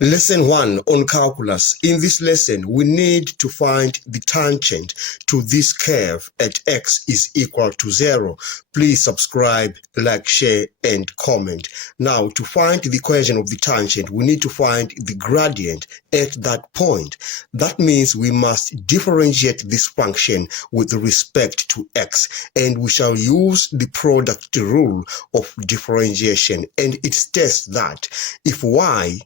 Lesson 1 on calculus. In this lesson, we need to find the tangent to this curve at x is equal to 0. Please subscribe, like, share, and comment. Now, to find the equation of the tangent, we need to find the gradient at that point. That means we must differentiate this function with respect to x, and we shall use the product rule of differentiation, and it states that if y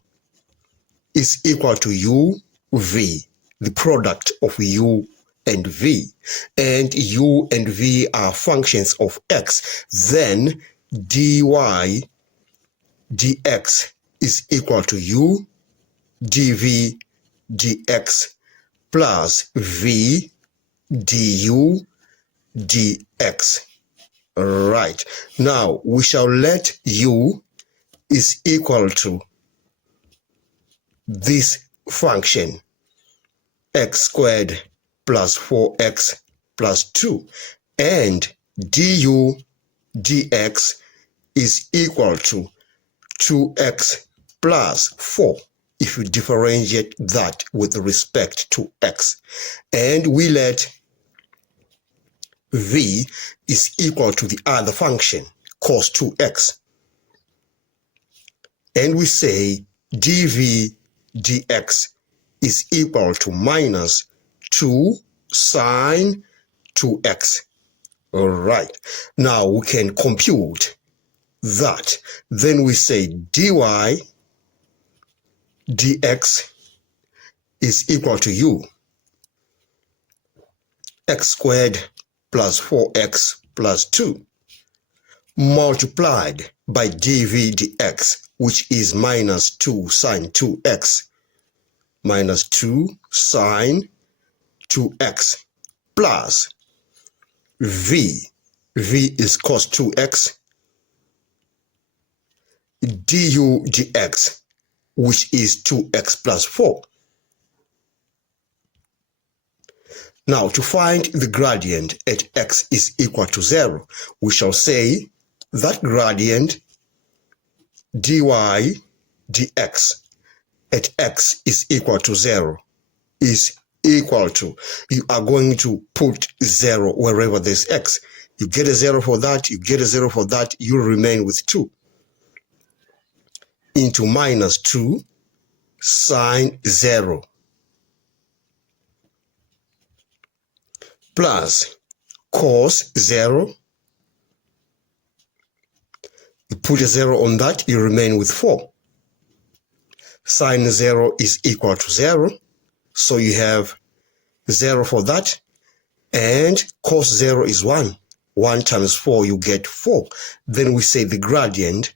is equal to u, v, the product of u and v, and u and v are functions of x, then dy dx is equal to u dv dx plus v du dx. Right. Now, we shall let u is equal to this function x squared plus 4x plus 2, and du dx is equal to 2x plus 4 if you differentiate that with respect to x, and we let v is equal to the other function cos 2x, and we say dv dx is equal to minus 2 sine 2x. All right. Now we can compute that. Then we say dy dx is equal to u x squared plus 4x plus 2 multiplied by dv dx, which is minus 2 sine 2x, minus 2 sine 2x, plus v is cos 2x, du dx, which is 2x plus 4. Now, to find the gradient at x is equal to 0, we shall say that gradient dy dx at x is equal to 0 is equal to, you are going to put 0 wherever there's x. You get a 0 for that, you get a 0 for that, you remain with 2 into minus 2 sine 0 plus cos 0. You put a 0 on that, you remain with 4. Sine 0 is equal to 0, so you have 0 for that, and cos 0 is 1. 1 times 4, you get 4. Then we say the gradient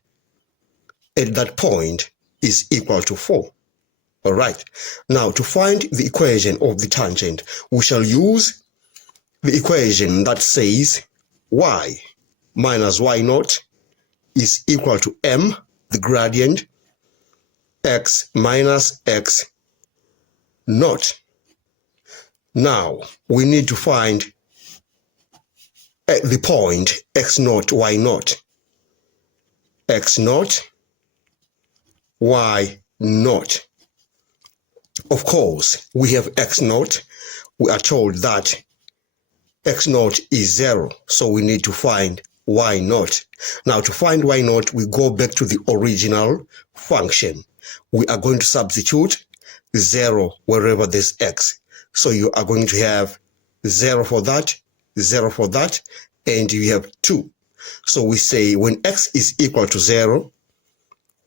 at that point is equal to 4. All right. Now, to find the equation of the tangent, we shall use the equation that says y minus y naught is equal to m, the gradient, x minus x naught. Now, we need to find at the point x naught, y naught. X naught, y naught. Of course, we have x naught. We are told that x naught is 0, so we need to find y naught. Now, to find y naught, we go back to the original function. We are going to substitute 0 wherever there's x. So you are going to have 0 for that, 0 for that, and you have 2. So we say when x is equal to 0,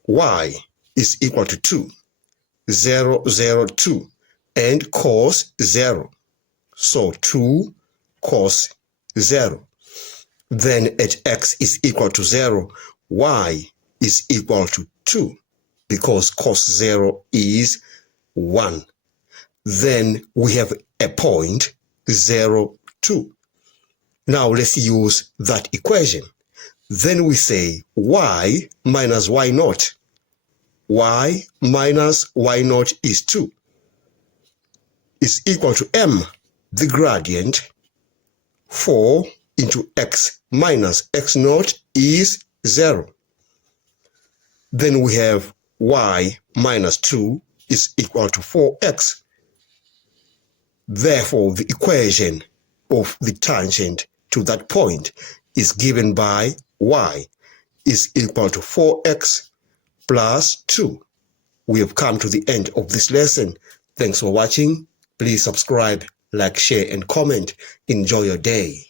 y is equal to 2. 0, 0, 2, and cos 0. So 2 cos 0. Then at x is equal to 0, y is equal to 2, because cos 0 is 1. Then we have a point 0, 2. Now let's use that equation. Then we say y minus y naught. Y minus y naught is 2. Is equal to m, the gradient, 4 into x minus x naught is 0. Then we have y minus 2 is equal to 4x. Therefore, the equation of the tangent to that point is given by y is equal to 4x plus 2. We have come to the end of this lesson. Thanks for watching. Please subscribe, like, share, and comment. Enjoy your day.